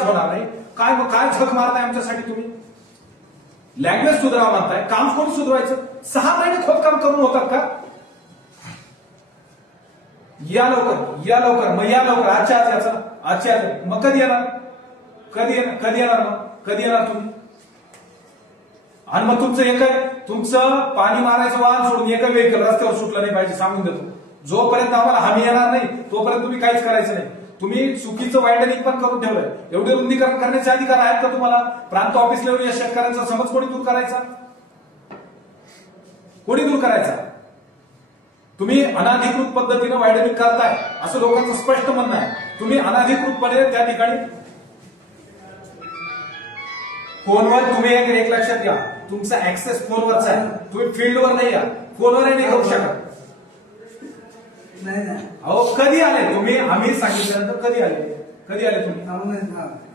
होणार नाही काय मग काय झक मारताय आमच्यासाठी तुम्ही लँग्वेज सुधारावा म्हणताय काम कोण सुधरवायचं 6 महिने खोदकाम करून होतात का या लवकर मग या लवकर आजच्या आज मग कधी येणार तुम्ही आणि मग तुमचं तुमचं पाणी मारायचं वाहन सोडून एकही व्हेकल रस्त्यावर सुटलं नाही पाहिजे सांगून देतो जोपर्यंत आम्हाला हमी येणार नाही तोपर्यंत तुम्ही काहीच करायचं नाही तुम्ही चुकीचं वायडनिंग पण करून ठेवलंय एवढे रुंदीकरण करण्याचे अधिकार आहेत का तुम्हाला प्रांत ऑफिस लेवल या शेतकऱ्यांचा समज कोणी दूर करायचा तुम्ही अनाधिकृत पद्धतीने वायडनिंग करताय असं लोकांचं स्पष्ट म्हणणं आहे तुम्ही अनाधिकृतपणे त्या ठिकाणी फोनवर तुम्ही एक लक्षात घ्या तुमचा ऍक्सेस फोनवरचा आहे तुम्ही फील्डवर नाही या फोनवरही नाही करू शकत नाही अहो कधी आले तुम्ही आम्ही सांगितल्यानंतर कधी आले तुम्ही